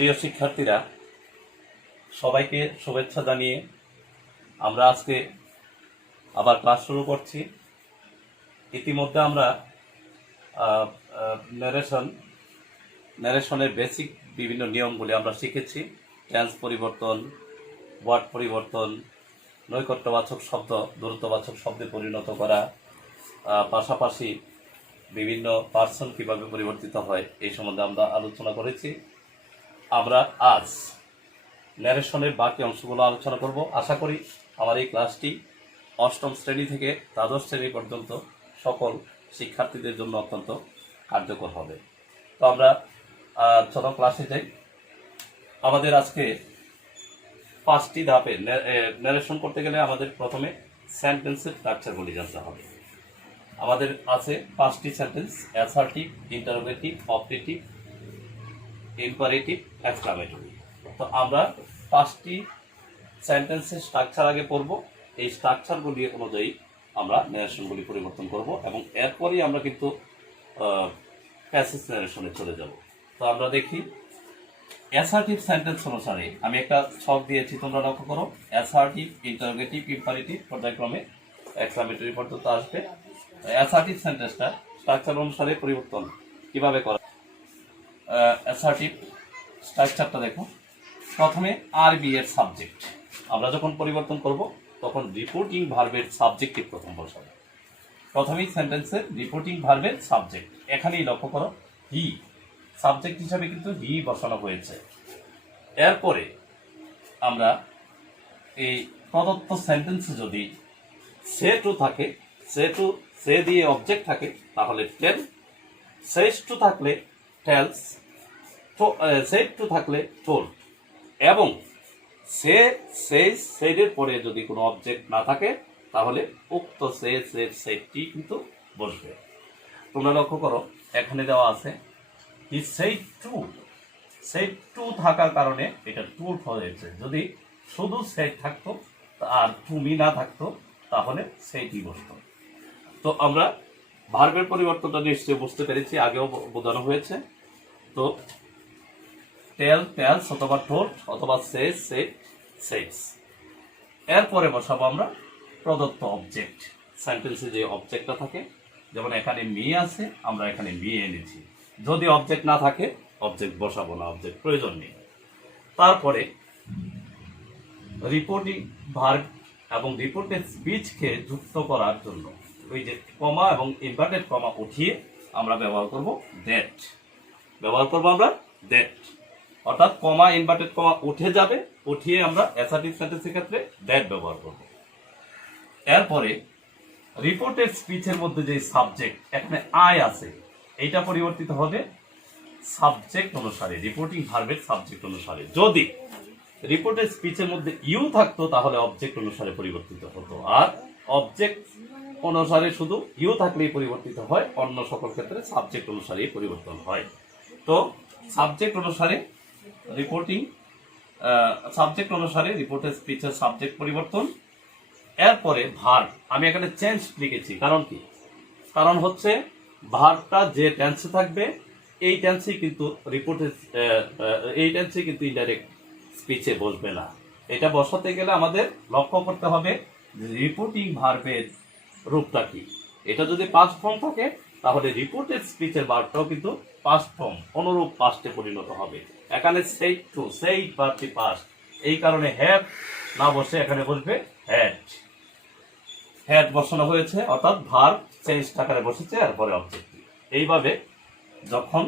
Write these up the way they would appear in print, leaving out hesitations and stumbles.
প্রিয় শিক্ষার্থীরা, সবাইকে শুভেচ্ছা জানিয়ে আমরা আজকে আবার ক্লাস শুরু করছি। ইতিমধ্যে আমরা ন্যারেশনের বেসিক বিভিন্ন নিয়মগুলি আমরা শিখেছি। টেন্স পরিবর্তন, ওয়ার্ড পরিবর্তন, নৈকট্যবাচক শব্দ দূরত্ববাচক শব্দে পরিণত করা, পাশাপাশি বিভিন্ন পার্সন কিভাবে পরিবর্তিত হয় এই সম্বন্ধে আমরা আলোচনা করেছি। আমরা আজ ন্যারেশনের বাকি অংশগুলো আলোচনা করব। আশা করি আমার এই ক্লাসটি অষ্টম শ্রেণী থেকে দ্বাদশ শ্রেণী পর্যন্ত সকল শিক্ষার্থীদের জন্য অত্যন্ত কার্যকর হবে। তো আমরা চলো ক্লাসে যাই। আমাদের আজকে 5টি ধাপে ন্যারেশন করতে গেলে আমাদের প্রথমে সেন্টেন্সের স্ট্রাকচারগুলি জানতে হবে। আমাদের আছে 5টি sentence: assertive, interrogative, operative, imperative, exclamatory. তো আমরা 5টি সেন্টেন্সের স্ট্রাকচার আগে পড়ব। এই স্ট্রাকচারগুলি অনুযায়ী আমরা ন্যারেশনগুলি পরিবর্তন করব এবং এরপরই আমরা কিন্তু প্যাসেজ ন্যারেশনে চলে যাব। তো আমরা দেখি অ্যাসার্টিভ সেন্টেন্স অনুসারে আমি একটা ছক দিয়েছি, তোমরা লক্ষ্য করো। অ্যাসার্টিভ, ইন্টারোগেটিভ, ইম্পারেটিভ পর্যায়ক্রমে এক্সক্লামেটরি পর্যন্ত আসবে। অ্যাসার্টিভ সেন্টেন্সটা স্ট্রাকচার অনুসারে পরিবর্তন কিভাবে করা। অ্যাসার্টিভ স্ট্রাকচারটা দেখো। প্রথমে আরবি এর সাবজেক্ট আমরা যখন পরিবর্তন করব তখন রিপোর্টিং ভার্বের সাবজেক্টিভ প্রথম বসাবো। প্রথমেই সেন্টেন্সের রিপোর্টিং ভার্বের সাবজেক্ট, এখানেই লক্ষ্য করো হি সাবজেক্ট হিসাবে কিন্তু হি বসানো হয়েছে। এরপরে আমরা এই প্রদত্ত সেন্টেন্সে যদি সে টু থাকে, সে দিয়ে অবজেক্ট থাকে তাহলে টেল, সেজ টু থাকলে টেলস, সেড টু থাকলে টোল, এবং সেডের পরে যদি কোনো অবজেক্ট না থাকে তাহলে উক্ত সেডটি কিন্তু বসবে। তোমরা লক্ষ্য করো এখানে দেওয়া আছে হি সেড টু থাকার কারণে এটা টু হয়েছে। যদি শুধু সেড থাকতো আর তুমি না থাকতো তাহলে সেইটি বসতো। তো আমরা ভার্বের পরিবর্তনটা নিশ্চয়ই বুঝতে পেরেছি, আগেও বোঝানো হয়েছে। তো টেল টেলস অথবা টোল্ড অথবা সেজ সেজ। এরপরে বসাবো আমরা প্রদত্ত অবজেক্ট। সেন্টেন্সে যে অবজেক্টটা থাকে, যেমন এখানে মি আছে, আমরা এখানে মি এনেছি। যদি অবজেক্ট না থাকে অবজেক্ট বসাবো না, অবজেক্ট প্রয়োজন নেই। তারপরে রিপোর্টিং ভার্ব এবং রিপোর্টেড স্পিচকে যুক্ত করার জন্য ওই যে কমা এবং ইনভার্টেড কমা উঠিয়ে আমরা ব্যবহার করব দ্যাট। অর্থাৎ কমা ইনভার্টেড কমা উঠে যাবে, উঠিয়ে আমরা অ্যাসার্টিভ সেন্টেন্সের ক্ষেত্রে দ্যাট ব্যবহার করব। এরপরে রিপোর্টেড স্পিচের মধ্যে যে সাবজেক্ট এখানে আই আছে, এইটা পরিবর্তিত হবে সাবজেক্ট অনুসারে, রিপোর্টিং ভার্বের সাবজেক্ট অনুসারে। যদি রিপোর্টেড স্পিচের মধ্যে ইউ থাকতো তাহলে অবজেক্ট অনুসারে পরিবর্তিত হতো, আর অবজেক্ট অনুসারে শুধু ইউ থাকলেই পরিবর্তিত হয়, অন্য সকল ক্ষেত্রে সাবজেক্ট অনুসারেই পরিবর্তন হয়। তো সাবজেক্ট অনুসারে রিপোর্টেড স্পিচের সাবজেক্ট পরিবর্তন। এরপরে ভার্ব, আমি এখানে চেঞ্জ লিখেছি, কারণ কি? কারণ হচ্ছে ভার্বটা যে টেন্সে থাকবে এই টেন্সে কিন্তু ইনডাইরেক্ট স্পিচে বসবে না। এটা বসাতে গেলে আমাদের লক্ষ্য করতে হবে রিপোর্টিং ভার্বের রূপটা কি। এটা যদি পাস্ট ফর্ম থাকে তাহলে রিপোর্টেড স্পিচের ভার্বটাও কিন্তু পাস্ট ফর্ম, অনুরূপ পাস্টে পরিণত হবে। এখানে সেইড টু, সেইড ভার্বটি পাস্ট, এই কারণে হ্যাভ না বসে এখানে বসবে হ্যাড বসানো হয়েছে, অর্থাৎ ভার্ব চেঞ্জ আকারে বসেছে এরপরে অবজেক্ট। এইভাবে যখন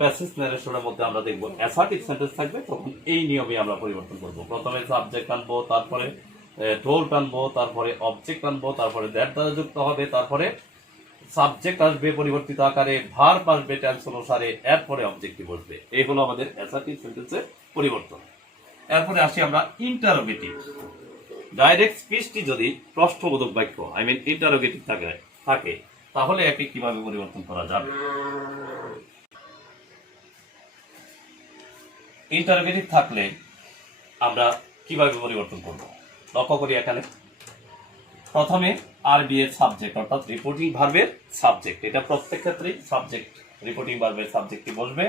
প্যাসেজ ন্যারেশনের মধ্যে আমরা দেখব অ্যাসার্টিভ সেন্টেন্স থাকবে তখন এই নিয়মে আমরা পরিবর্তন করব। প্রথমে সাবজেক্ট আনবো, তারপরে টোল্ড আনবো, তারপরে অবজেক্ট আনবো, তারপরে দ্যাট দ্বারা যুক্ত হবে, তারপরে সাবজেক্ট আসবে পরিবর্তিত আকারে, ভার্ব আসবে টেন্স অনুসারে, এরপরে অবজেক্টটি বসবে। এই হলো আমাদের অ্যাসার্টিভ সেন্টেন্সের পরিবর্তন। এরপরে আসি আমরা ইন্টারোগেটিভ। ডাইরেক্ট স্পিচটি যদি প্রশ্নবোধক বাক্য ইন্টারোগেটিভ থাকে তাহলে একে কিভাবে পরিবর্তন করা যাবে। ইন্টারোগেটিভ থাকলে আমরা কিভাবে পরিবর্তন করব, লক্ষ্য করি এখানে। প্রথমে আরবি এর সাবজেক্ট অর্থাৎ রিপোর্টিং ভার্বের সাবজেক্ট, এটা প্রত্যেক ক্ষেত্রেই সাবজেক্ট, রিপোর্টিং ভার্বের সাবজেক্টটি বসবে।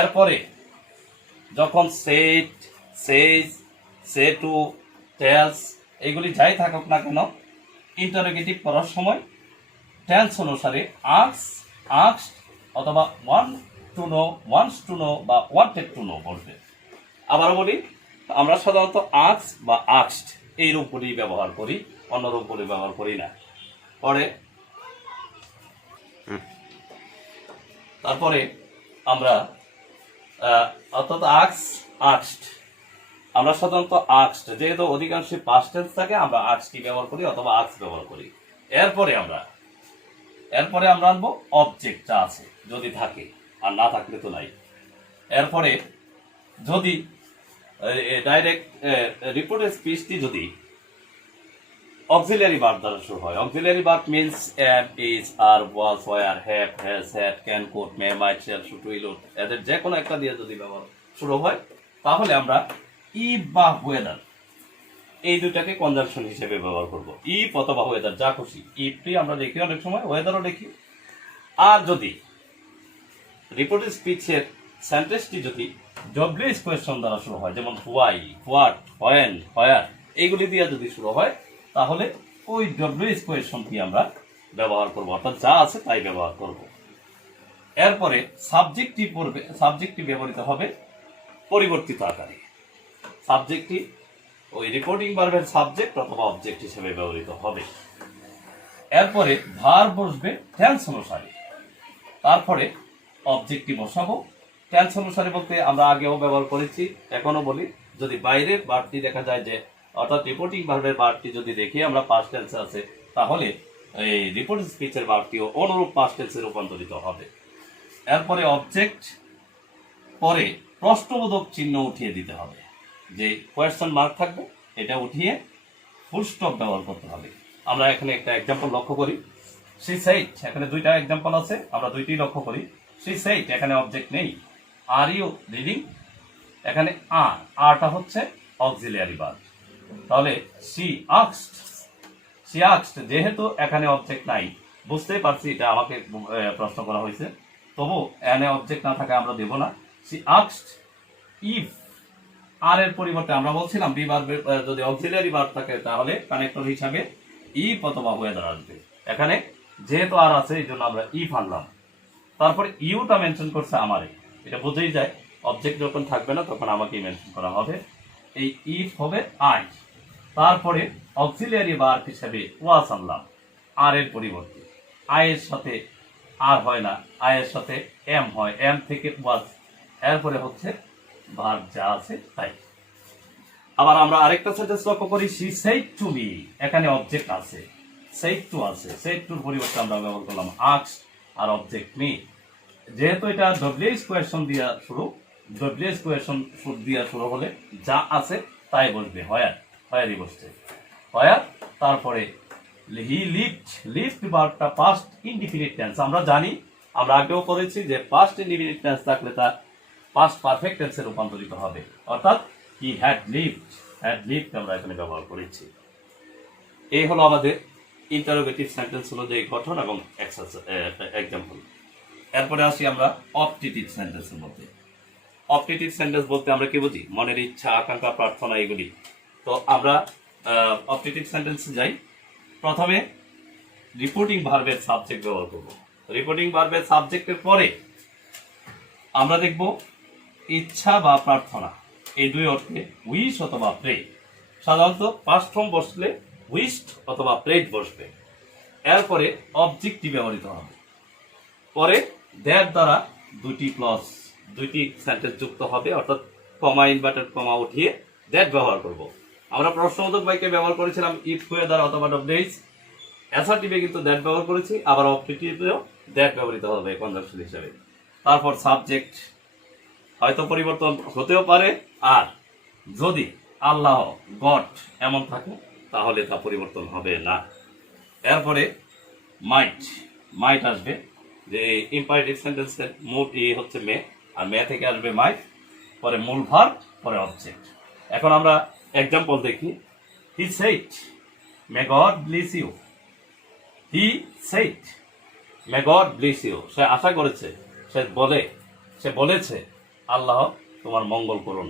এরপরে যখন সেট, সেজ, সে টু, টেলস এইগুলি যাই থাকুক না কেন, ইন্টারোগেটিভ করার সময় টেন্স অনুসারে আস্ক, আস্কড অথবা one to know, wants to know বা ওয়ান্টেড টু নো বলবে। আবারও বলি, আমরা সাধারণত আস্ক বা আস্কড এই রূপগুলি ব্যবহার করি, অন্য রূপগুলি ব্যবহার করি না। পরে তারপরে আমরা অর্থাৎ আস্কড আমরা সাধারণত আস্কড, যেহেতু অধিকাংশ পাস্ট টেন্স থাকে আমরা আস্কড ব্যবহার করি অথবা আস্ক ব্যবহার করি। এরপরে আমরা আনবো অবজেক্ট যা আছে যদি থাকে, আর না থাকলে তো নাই। এরপরে যদি ডাইরেক্ট রিপোর্টেড স্পিচটি যদি অক্সিলারি ভার্ব দ্বারা শুরু হয়, auxiliary verb means am, is, are, was, were, have, has, had, can, could, may, might, shall, should, will, would এদের যে কোনো একটা দিয়ে যদি ব্যবহার শুরু হয়, তাহলে আমরা ইফ বা ওয়েদার এই দুটাকে কনজাংশন হিসেবে ব্যবহার করব। ইফ অথবা ওয়েদার যা খুশি, ইফটি আমরা লিখি অনেক সময়, ওয়েদারও লিখি। আর যদি রিপোর্টেড স্পিচের সেন্টেন্সটি যদি ডব্লিউএস কোয়েশ্চন দ্বারা শুরু হয়, যেমন হোয়াই, হোয়াট, হোয়েন, হোয়ার এইগুলি দিয়ে যদি শুরু হয়, তাহলে ওই ডব্লিউএস কোয়েশ্চনটি আমরা ব্যবহার করব, অর্থাৎ যা আছে তাই ব্যবহার করব। এরপরে সাবজেক্টটি ব্যবহৃত হবে পরিবর্তিত আকারে। সাবজেক্টটি ওই রিপোর্টিং ভার্বের সাবজেক্ট অথবা অবজেক্ট হিসেবে ব্যবহৃত হবে। এরপরে ভার্ব বসবে টেন্স অনুসারে, তারপরে অবজেক্টটি বসাবো টেন্স অনুসারে বলতে আমরা আগেও ব্যবহার করেছি, এখনো বলি, যদি বাইরের ভার্বটি দেখা যায় যে, অর্থাৎ রিপোর্টিং ভার্বের ভার্বটি যদি দেখি আমরা পাস্ট টেন্সে আছে, তাহলে এই রিপোর্টিং স্পিচের ভার্বটিও অনুরূপ পাস্ট টেন্সে রূপান্তরিত হবে। এরপরে অবজেক্ট, পরে প্রশ্নবোধক চিহ্ন উঠিয়ে দিতে হবে, যে কোয়েশ্চন মার্ক থাকবে এটা উঠিয়ে ফুল স্টপ ব্যবহার করতে হবে। আমরা এখানে একটা এক্সাম্পল লক্ষ্য করি, সি সেইড, এখানে দুইটা এক্সাম্পল আছে, আমরা দুইটি লক্ষ্য করি। সি সেইড এখানে অবজেক্ট নেই, আর ইউ রিডিং এখানে আরটা হচ্ছে অক্সিলিয়ারি ভার্ব, তাহলে সি আস্কড যেহেতু এখানে অবজেক্ট নাই, বুঝতেই পারছি এটা আমাকে প্রশ্ন করা হয়েছে, তবু এনে অবজেক্ট না থাকে আমরা দেব না। সি আস্কড ইফ, আর এর পরিবর্তে আমরা বলছিলাম বি ভার্বের যদি অক্সিলিয়ারি ভার্ব থাকে তাহলে কানেক্টর হিসাবে ইফ অথবা ওয়েদার আসবে। এখানে যেহেতু আর আছে এই জন্য আমরা ইফ আনলাম। তারপরে ইউটা মেনশন করছে আমারে, এটা বুঝেই যায় অবজেক্ট যখন থাকবে না তখন আমাকেই মেনশন করা হবে। এই ইফ হবে আই, তারপরে অক্সিলিয়ারি ভার্ব হিসেবে ওয়াজ আনলাম আর এর পরিবর্তে। আই এর সাথে আর হয় না, আই এর সাথে এম হয়, এম থেকে ওয়াজ, এরপরে হচ্ছে ভার্ব যা আছে তাই। আবার আমরা আরেকটা সেন্টেন্স লক্ষ্য করি, শি সেড টু মি, এখানে অবজেক্ট আছে, সেড টু আছে, সেড টুর পরিবর্তে আমরা ব্যবহার করলাম আস্কড আর অবজেক্ট মি। যেহেতু এটা ডব্লিউএস কোয়েশ্চন দিয়া শুরু, ডব্লিউএস কোয়েশ্চন দিয়া শুরু হলে যা আছে তাই বসবে, হোয়ারই বসছে, হোয়ার। তারপরে হি লিভড ভার্বটা পাস্ট ইনডিফিনিট টেন্স, আমরা জানি, আমরা আগেও করেছি যে পাস্ট ইনডিফিনিট টেন্স থাকলে তা পাস্ট পারফেক্ট টেন্সে রূপান্তরিত হবে, অর্থাৎ হি হ্যাড লিভড আমরা এখানে ব্যবহার করেছি। এই হলো আমাদের ইন্টারোগেটিভ সেন্টেন্স হলো যে গঠন এবং এক্সাম্পল। এরপরে আসি আমরা অপটেটিভ সেন্টেন্সের মধ্যে। অপটেটিভ সেন্টেন্স বলতে আমরা কি বুঝি? মনের ইচ্ছা, আকাঙ্ক্ষা, প্রার্থনা এগুলি। তো আমরা অপটেটিভ সেন্টেন্সে যাই। প্রথমে রিপোর্টিং ভার্বের সাবজেক্ট ব্যবহার করব। রিপোর্টিং ভার্বের সাবজেক্টের পরে আমরা দেখব ইচ্ছা বা প্রার্থনা, এই দুই অর্থে উইশ অথবা প্রে। সাধারণত পাস্ট ফর্ম বসলে উইশড অথবা প্রেড বসবে। এরপরে অবজেক্টটি ব্যবহৃত হবে। পরে দ্যাট দ্বারা দুইটি সেন্টেন্স যুক্ত হবে, অর্থাৎ কমা, ইনভার্টেড কমা উঠিয়ে দ্যাট ব্যবহার করব। আমরা প্রশ্নবোধক বাক্যে ব্যবহার করেছিলাম ইফ, ওয়েদার অথবা ডব্লিউএইচ। অ্যাসার্টিভে কিন্তু দ্যাট ব্যবহার করেছি, আবার অপটেটিভেও দ্যাট ব্যবহৃত হবে কনজাংশন হিসেবে। তারপর সাবজেক্ট হয়তো পরিবর্তন হতেও পারে, আর যদি আল্লাহ, গড এমন থাকে তাহলে তা পরিবর্তন হবে না। এরপরে মাইট আসবে, যে ইম্পারেটিভ সেন্টেন্সের মূল হচ্ছে মে, আর মে থেকে আসবে মাইট, পরে মূল ভার্ব, পরে অবজেক্ট। এখন আমরা এক্সাম্পল দেখি। He said may God bless you. He said may God bless you, সে আশা করেছে, সে বলেছে আল্লাহ তোমার মঙ্গল করুন,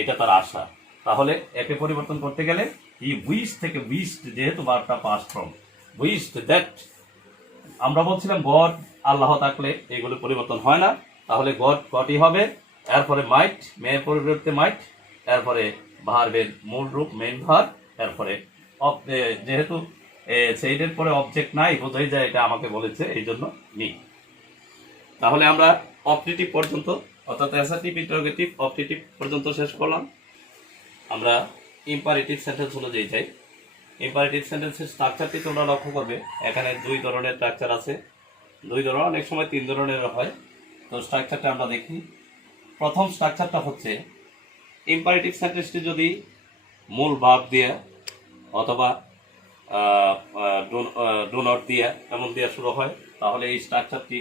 এটা তার আশা। তাহলে একে পরিবর্তন করতে গেলে হি উইশ থেকে উইশড, যেহেতু ভার্বটা পাস্ট ফর্ম, উইশড দ্যাট। আমরা বলছিলাম গড, আল্লাহ থাকলে এগুলো পরিবর্তন হয় না, তাহলে গড গডই হবে। এরপরে মাইট, মেয়ের পরিবর্তে মাইট, এরপরে ভার্বের মূল রূপ মেইন ভার্ব, এরপরে যেহেতু সেইডের পরে অবজেক্ট নাই, বোঝাই যায় এটা আমাকে বলেছে, এই জন্য নি। তাহলে আমরা অপটেটিভ পর্যন্ত, অর্থাৎ অ্যাসার্টিভ, ইন্টারোগেটিভ, অপটেটিভ পর্যন্ত শেষ করলাম। আমরা ইম্পারেটিভ সেন্টেন্স হলো যেই চাই। ইম্পারেটিভ সেন্টেন্সের স্ট্রাকচারটি তোমরা লক্ষ্য করবে, এখানে দুই ধরনের স্ট্রাকচার আছে, দুই ধরনের, অনেক সময় তিন ধরনের হয়। তো স্ট্রাকচারটা আমরা দেখি। প্রথম স্ট্রাকচারটা হচ্ছে ইম্পারেটিভ সেন্টেন্সটি যদি মূল ভার্ব দিয়ে অথবা ডু নট দিয়ে এমন দিয়ে শুরু হয়, তাহলে এই স্ট্রাকচারটি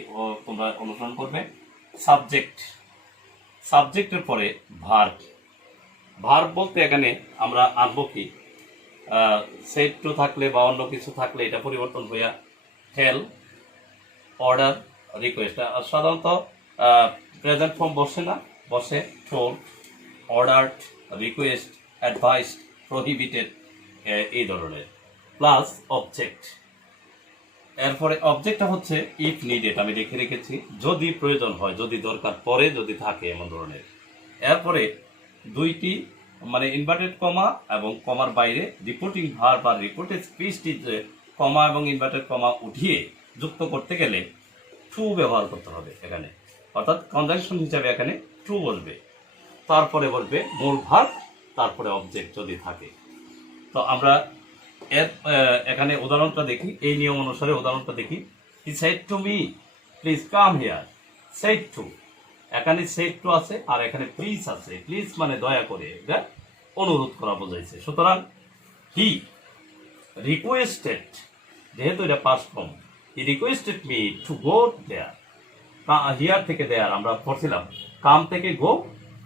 তোমরা অনুসরণ করবে। সাবজেক্ট, সাবজেক্টের পরে ভার্ব। ভার্ব বলতে এখানে আমরা আনবো কি, সেট টু থাকলে বা অন্য কিছু থাকলে এটা পরিবর্তন হইয়া টেল, অর্ডার, রিকোয়েস্ট। সাধারণত প্রেজেন্ট ফর্ম বসে না, বসে told, ordered, request, advice, prohibited, এই ধরনের, প্লাস অবজেক্ট। এরপরে অবজেক্টটা হচ্ছে ইফ নিডেড, আমি লিখে রেখেছি, যদি প্রয়োজন হয়, যদি দরকার পড়ে, যদি থাকে, এমন ধরনের। এরপরে দুইটি মানে ইনভার্টেড কমা এবং কমার বাইরে রিপোর্টিং ভার্ব বা রিপোর্টেড স্পিচটি কমা এবং ইনভার্টেড কমা উঠিয়ে যুক্ত করতে গেলে টু ব্যবহার করতে হবে এখানে, অর্থাৎ কনজাংশন হিসাবে এখানে টু বলবে, তারপরে বলবে মূল ভার্ব, তারপরে অবজেক্ট যদি থাকে। তো আমরা এর এখানে উদাহরণটা দেখি, এই নিয়ম অনুসারে উদাহরণটা দেখি। He said to me please come here, said to, এখানে সেড টু আছে আর এখানে প্লিজ আছে। প্লিজ মানে দয়া করে, এটা অনুরোধ করা বোঝাইছে। সুতরাং হি রিকোয়েস্টেড, যেহেতু এটা past form, he requested me to go there. Here থেকে দেয়ার আমরা পড়ছিলাম, কাম থেকে গো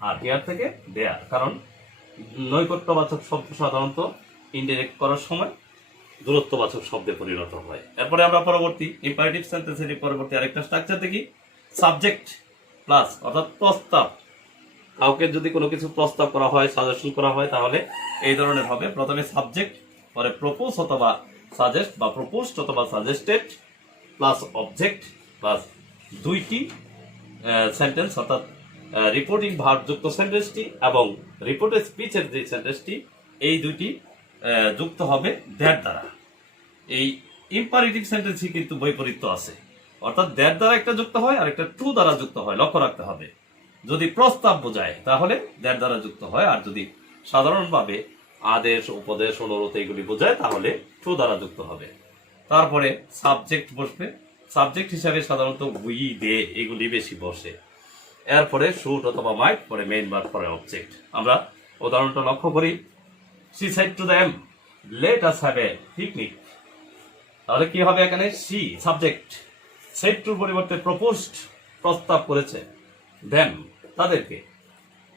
আর হিয়ার থেকে দেয়ার, কারণ নৈকট্যবাচক শব্দ সাধারণত ইনডিরেক্ট করার সময় দূরত্ববাচক শব্দে পরিণত হয়। এরপরে আমরা পরবর্তী ইম্পারেটিভ সেন্টেন্সের পরবর্তী আরেকটা স্ট্রাকচার দেখি, সাবজেক্ট প্লাস, অর্থাৎ প্রস্তাব। কাউকে যদি কোনো কিছু প্রস্তাব করা হয়, সাজেশন করা হয়, তাহলে এই ধরনের হবে। প্রথমে সাবজেক্ট, পরে প্রপোজ অথবা সাজেস্ট বা প্রপোজড অথবা সাজেস্টেড, প্লাস অবজেক্ট, প্লাস দুইটি সেন্টেন্স, অর্থাৎ রিপোর্টিং ভার্ব যুক্ত সেন্টেন্সটি এবং রিপোর্টেড স্পিচের যে সেন্টেন্সটি, এই দুইটি যুক্ত হবে দ্যাট দ্বারা। এই ইম্পারেটিভ সেন্টেন্সই কিন্তু বৈপরীত্য আছে, অর্থাৎ দ্যাট দ্বারা একটা যুক্ত হয় আর একটা টু দ্বারা যুক্ত হয়, লক্ষ্য রাখতে হবে। যদি প্রস্তাব বোঝায় তাহলে দ্যাট দ্বারা যুক্ত হয়, আর যদি সাধারণভাবে আদেশ, উপদেশ, অনুরোধ এইগুলি বোঝায় তাহলে টু দ্বারা যুক্ত হবে। তারপরে সাবজেক্ট বসবে, সাবজেক্ট হিসাবে সাধারণত উই, দে এগুলি বেশি বসে। এরপরে শুড অথবা মাইট, পরে মেইন ভার্ব, পরে অবজেক্ট। আমরা উদাহরণটা লক্ষ্য করি। she said to them let us have a picnic, তাহলে কি হবে এখানে, সি সাবজেক্ট, সেড টুর পরিবর্তে প্রপোজড, প্রস্তাব করেছে, দেম তাদেরকে,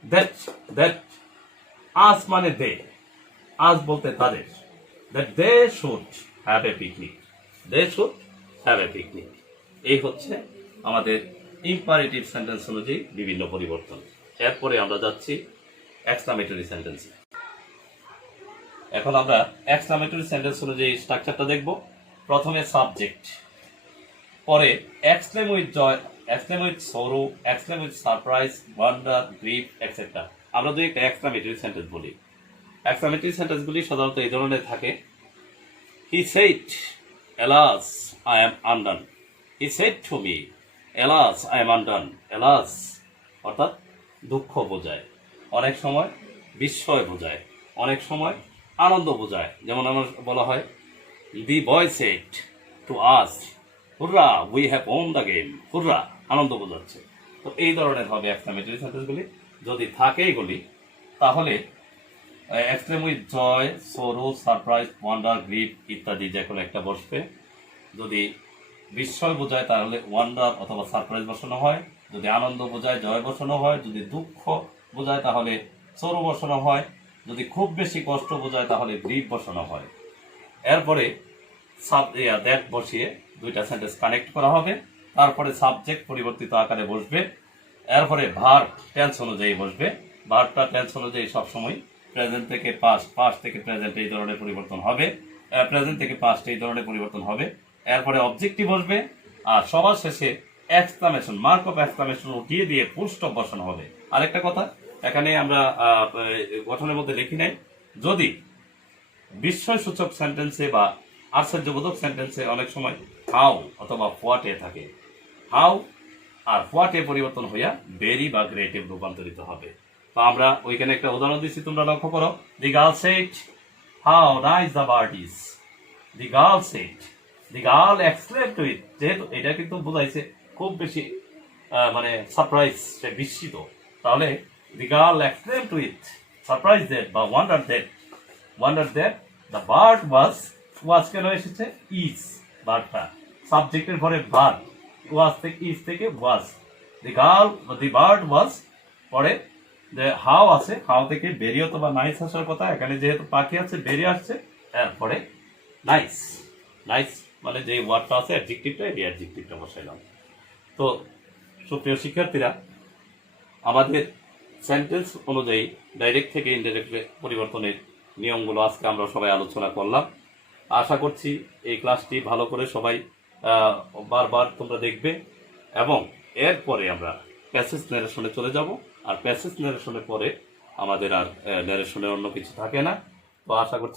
দ্যাট দ্যাট, আজ মানে দে, আজ বলতে তাদের, that they should have a picnic, they should have a picnic. এই হচ্ছে আমাদের ইম্পারেটিভ সেন্টেন্স অনুযায়ী বিভিন্ন পরিবর্তন। এরপরে আমরা যাচ্ছি এক্সক্লামেটরি সেন্টেন্সে। এখন আমরা এক্সক্লামেটরি সেন্টেন্স অনুযায়ী স্ট্রাকচারটা দেখব। প্রথমে সাবজেক্ট, পরে exclaim with joy, exclaim with sorrow, exclaim with surprise, wonder, grief, etcetera. আমরা যদি একটা এক্সক্লামেটরি সেন্টেন্স বলি, এক্সক্লামেটরি সেন্টেন্সগুলি সাধারণত এই ধরনের থাকে। He said alas I am undone, he said to me alas I am undone. Alas অর্থাৎ দুঃখ বোঝায়, অনেক সময় বিস্ময় বোঝায়, অনেক সময় আনন্দ বোঝায়। যেমন আমার বলা হয়, the boy said to us hurrah we have won the game, hurrah আনন্দ বোঝাচ্ছে। তো এই ধরনের হবে এক্সক্লেমেটরি সেন্টেন্সগুলি। যদি থাকে এগুলি তাহলে এক্সক্লেম উইথ জয়, সরো, সারপ্রাইজ, ওয়ান্ডার, গ্রিফ ইত্যাদি যে কোনো একটা বসবে। যদি বিস্ময় বোঝায় তাহলে ওয়ান্ডার অথবা সারপ্রাইজ বসানো হয়, যদি আনন্দ বোঝায় জয় বসানো হয়, যদি দুঃখ বোঝায় তাহলে সরো বসানো হয়, যদি খুব বেশি কষ্ট বোঝায় তাহলে গ্রিফ বসানো হয়। এরপরে দ্যাট বসিয়ে দুইটা সেন্টেন্স কানেক্ট করা হবে। তারপরে সাবজেক্ট পরিবর্তিত আকারে বসবে, এরপরে ভার্ব টেন্স অনুযায়ী বসবে। ভার্বটা টেন্স অনুযায়ী সবসময় প্রেজেন্ট থেকে পাস্ট, পাস্ট থেকে প্রেজেন্ট এই ধরনের পরিবর্তন হবে, প্রেজেন্ট থেকে পাস্ট এই ধরনের পরিবর্তন হবে। এরপরে অবজেক্টিভ বসবে, আর সবার শেষে এক্সক্লামেশন, মার্ক অফ এক্সক্লামেশন উঠিয়ে দিয়ে ফুল স্টপ বসানো হবে। আরেকটা কথা, এখানে আমরা গঠনের মধ্যে লিখি নাই, যদি বিস্ময়সূচক সেন্টেন্সে বা আশ্চর্যবোধক সেন্টেন্সে অনেক সময় হাউ অথবা হোয়াটে থাকে, হাউ আর হোয়াটে পরিবর্তন হইয়া ভেরি বা গ্রেটে রূপান্তরিত হবে। তো আমরা ওইখানে একটা উদাহরণ দিচ্ছি, তোমরা লক্ষ্য করো। The girl said how nice the bird is. The girl said, the girl exclaimed with, যেহেতু এটা কিন্তু বোঝাইছে খুব বেশি মানে সারপ্রাইজ, সে বিস্মিত, তাহলে the girl exclaimed with surprise that বা wonder that the bird was কেন এসেছে, ইজ বার্ডটা সাবজেক্টের পরে ভার্ব, ওয়াজ থেকে ইজ থেকে ওয়াজ, দি বার্ড ওয়াজ, পরে যে হাউ আছে, হাউ থেকে বেরিয়ে অথবা নাইস আসার কথা, এখানে যেহেতু পাখি আছে বেরিয়ে আসছে, এরপরে নাইস, নাইস মানে যে ওয়ার্ডটা আছে অ্যাডজেক্টিভটা, এই অ্যাডজেক্টিভটা বসাইলাম। তো সুপ্রিয় শিক্ষার্থীরা, আমাদের সেন্টেন্স অনুযায়ী ডাইরেক্ট থেকে ইনডাইরেক্ট পরিবর্তনের নিয়মগুলো আজকে আমরা সবাই আলোচনা করলাম। আশা করছি এই ক্লাসটি ভালো করে সবাই বারবার তোমরা দেখবে, এবং এরপরে আমরা প্যাসেজ ন্যারেশনে চলে যাব। আর প্যাসেজ ন্যারেশনের পরে আমাদের আর ন্যারেশনের অন্য কিছু থাকে না। তো আশা করছি